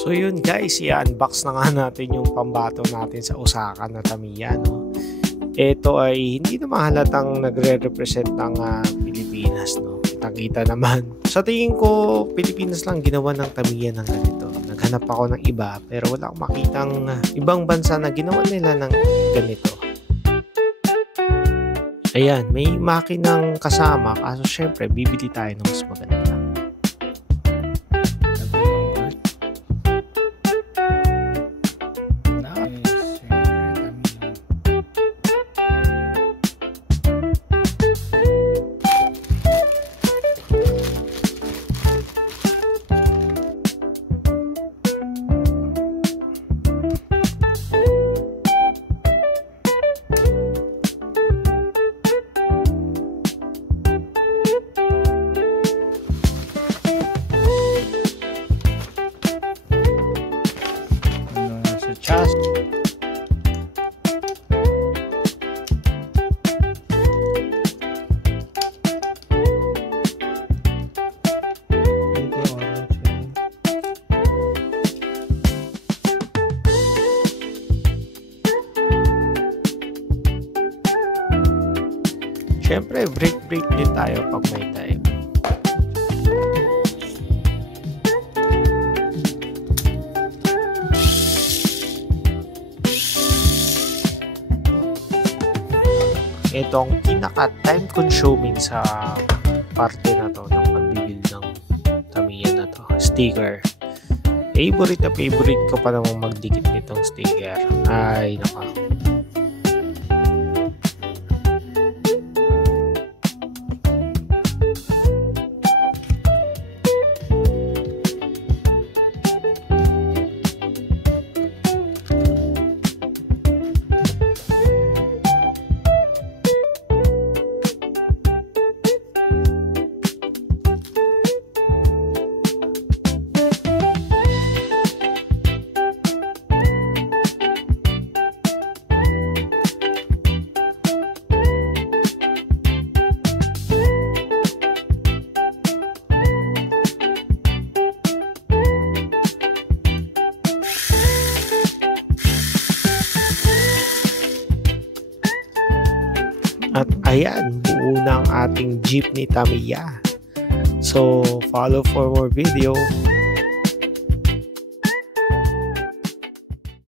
So yun guys, i-unbox na nga natin yung pambato natin sa Osaka na Tamiya, no? Ito ay hindi na mahalatang nagre-represent ng Pilipinas, no? Kitang-kita naman. Sa tingin ko, Pilipinas lang ginawa ng Tamiya ng ganito. Naghanap ako ng iba pero wala akong makitang ibang bansa na ginawa nila ng ganito. Ayan, may makinang kasama kaso syempre bibili tayo ng mas maganda. Siyempre, break din tayo pag may time. Ito ang pinaka-time consuming sa parte na to ng pagbibili ng Tamiya na to. Sticker. Favorite ko pa namang magdikit nitong sticker. Ay, naka. At ayan, buo na ang ating jeepney Tamiya. So, follow for more video.